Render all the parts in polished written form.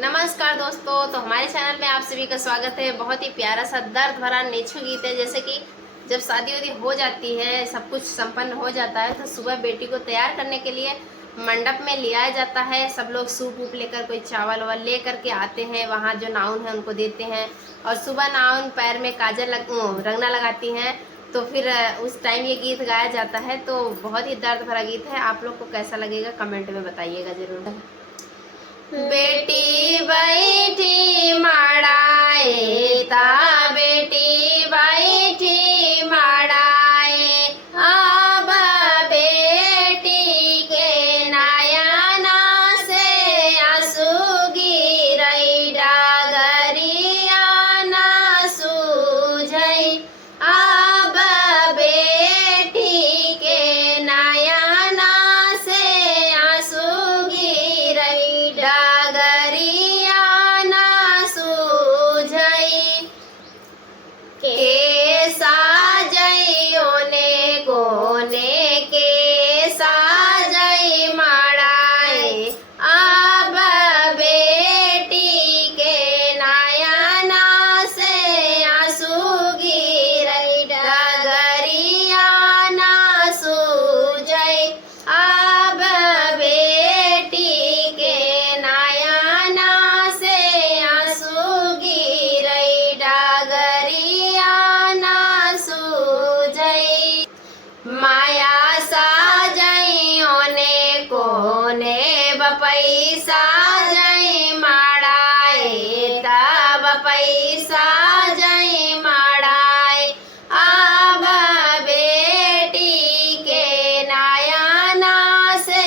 नमस्कार दोस्तों, तो हमारे चैनल में आप सभी का स्वागत है। बहुत ही प्यारा सा दर्द भरा नेचू गीत है। जैसे कि जब शादी वादी हो जाती है, सब कुछ संपन्न हो जाता है, तो सुबह बेटी को तैयार करने के लिए मंडप में ले आया जाता है। सब लोग सूप वूप लेकर, कोई चावल वावल ले करके आते हैं। वहाँ जो नाउन है उनको देते हैं और सुबह नाउन पैर में काजल रंगना लगाती हैं। तो फिर उस टाइम ये गीत गाया जाता है। तो बहुत ही दर्द भरा गीत है। आप लोग को कैसा लगेगा कमेंट में बताइएगा जरूर। बेटी बैठी माड़ाए ता बेटी बैठी माड़ाए, अब बेटी के नयना से आंसू गिरई, डगरिया ना सूझई। अब बेटी के नयना से आंसू गिरई, डगरिया ना सूझई। के साजई ओने कोने के साजई माड़ाए, अब बेटी के नयना से आंसू गिरई, डगरिया ना सूझई। अब बेटी के नयना से आंसू गिरई, डगरिया ना सूझई। माया साजई ओने कोने बपई साजई माड़ाए, तब बपई साजई माड़ाए। अब बेटी के नयना से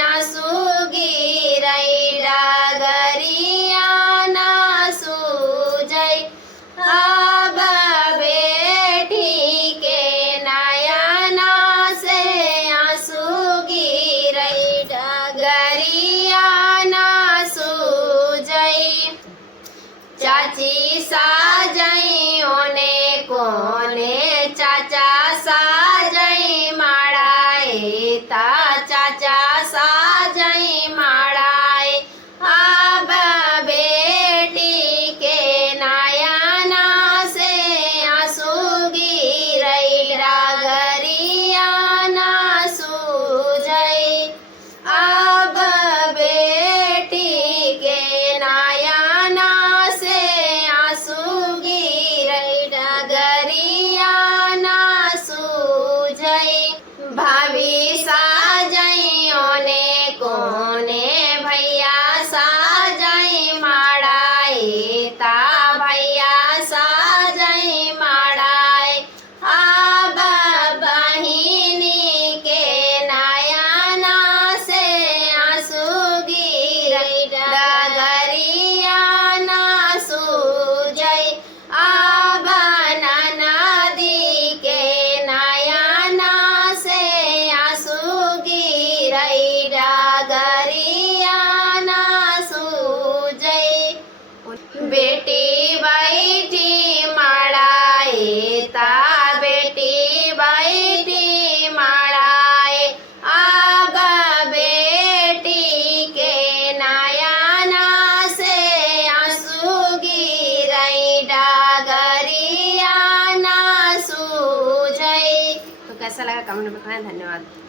आंसू गिरई, डगरिया ना सूझई। अब बेटी के नयना से आंसू गिरई, डगरिया ना सूझई। चाची साजई ओने कोने चाचा साजई माड़ाए, ता चाचा साजई माड़ाए। अब बेटी के नयना से आंसू गिरई, डगरिया ना सूझई। अब बेटी के नयना से आंसू गिरई, डगरिया ना सूझई। भाभी साजई ओने कोने भैया साजई माड़ाए, ता भैया साजई माड़ाए। अब बहिनी के नयना से आंसू गिरई, डगरिया ना सूझई। अब ननदी के नयना से आंसू गिरई, डगरिया ना सूझई। बेटी बैठी माड़ाए, ता बेटी बैठी माड़ाए। अब बेटी के नयना से आंसू गिरई, डगरिया ना सूझई। तो कैसा लगा कमेंट में बताएं। धन्यवाद।